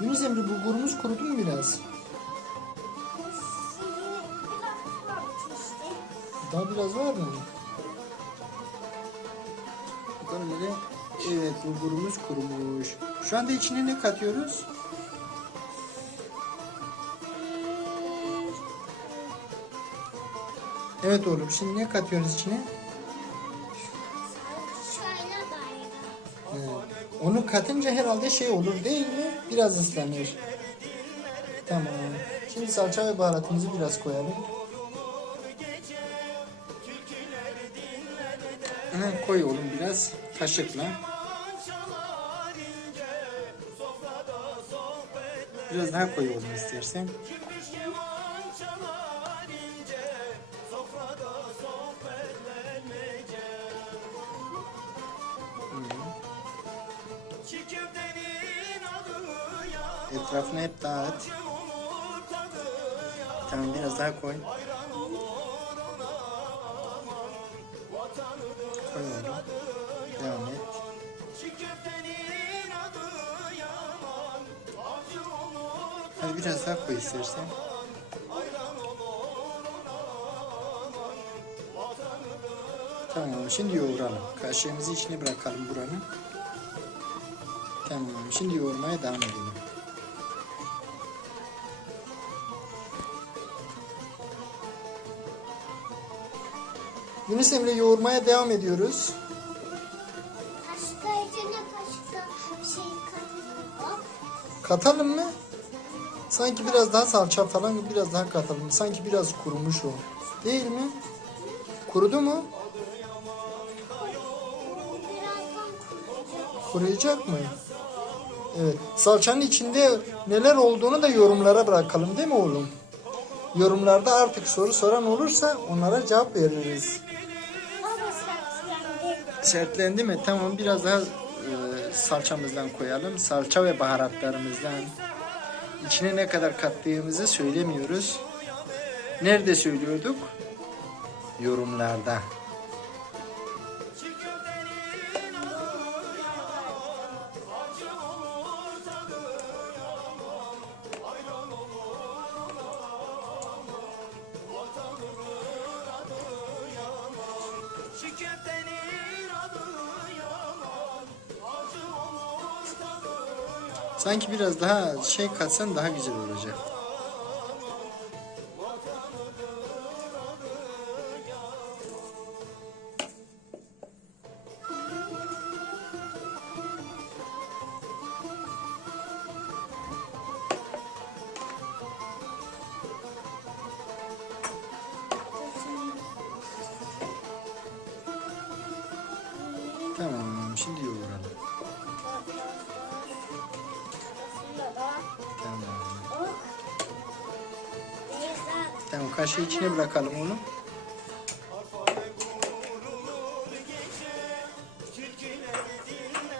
Yunus Emre bulgurumuz kurudu mu biraz? Daha biraz var mı? Bakalım hele. Evet bulgurumuz kurumuş. Şu anda içine ne katıyoruz? Evet oğlum şimdi ne katıyoruz içine? Şöyle. Evet. Onu katınca herhalde şey olur değil mi? Biraz ıslanır. Tamam. Şimdi salça ve baharatımızı biraz koyalım. Aha, koy oğlum biraz kaşıkla. Biraz daha koy oğlum istersen. Etrafını hep dağıt. Tamam biraz daha koy. Koy oğlum. Devam et. Hadi biraz daha koy istersen. Tamam şimdi yoğuralım. Kaşığımızı içine bırakalım buranın. Tamam şimdi yoğurmaya devam edelim. Yunus Emre yoğurmaya devam ediyoruz. Kaşıkla içine kaşıkla bir şey katıyor. Katalım mı? Sanki biraz daha salça falan biraz daha katalım. Sanki biraz kurumuş o. Değil mi? Kurudu mu? Kuruyacak mı? Evet. Salçanın içinde neler olduğunu da yorumlara bırakalım değil mi oğlum? Yorumlarda artık soru soran olursa onlara cevap veririz. Sertlendi. Mi? Tamam biraz daha e, salçamızdan koyalım. Salça ve baharatlarımızdan. İçine ne kadar kattığımızı söylemiyoruz. Nerede söylüyorduk? Yorumlarda. Sanki biraz daha şey katsan daha güzel olacak. Tamam, şimdi yoğuralım. Tamam. Tamam, kaşığı içine bırakalım onu.